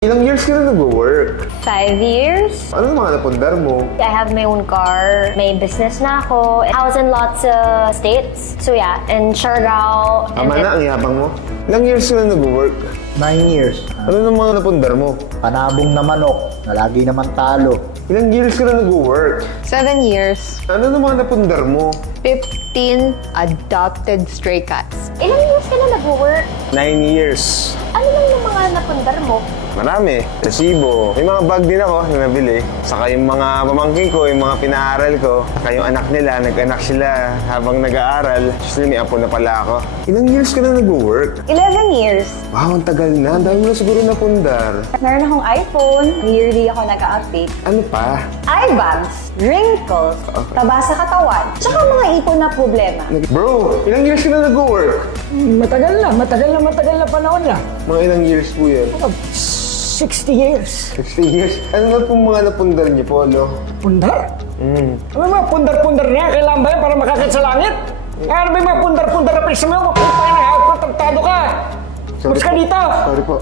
Ilang years ka na nag-work? 5 years. Ano mga napundar mo? I have my own car. May business na ako. I was in lots of states. So yeah, in Siargao. Tama na, ang yabang mo. Ilang years ka na nag-work? 9 years. Ano ng mga napundar mo? Panabong na manok, na lagi naman talo. Ilang years ka na nag-work? 7 years. Ano ng mga napundar mo? 15 adopted stray cats. Ilang years ka na nag-work? 9 years. Ano lang yung mga napundar mo? Marami. Resibo. May mga bag din ako na nabili. Saka yung mga pamangkin ko, yung mga pinaaral ko. Saka yung anak nila, nag-anak sila habang nag-aaral. Actually, may apo na pala ako. Ilang years ka na nag-work? 11 years. Wow, ang tagal na. Ang dami mo na siguro napundar. Meron akong iPhone. Yearly ako nag-update. Ano pa? Eye bags, wrinkles, taba sa katawan, tsaka mga ipon na problema. Bro, ilang years ka na nag-work? Matagal na panahon na. Mga ilang years po yan? 60 years. 60 years? Ano na pong mga napundar niyo, Polo? Pundar? Ano mga pundar-pundar niya? Kailangan ba yan para makakit sa langit? Ano ba yung mga pundar-pundar na pisa mo? Mapupay na, pagtagtado ka! Mas ka dito! Sorry po.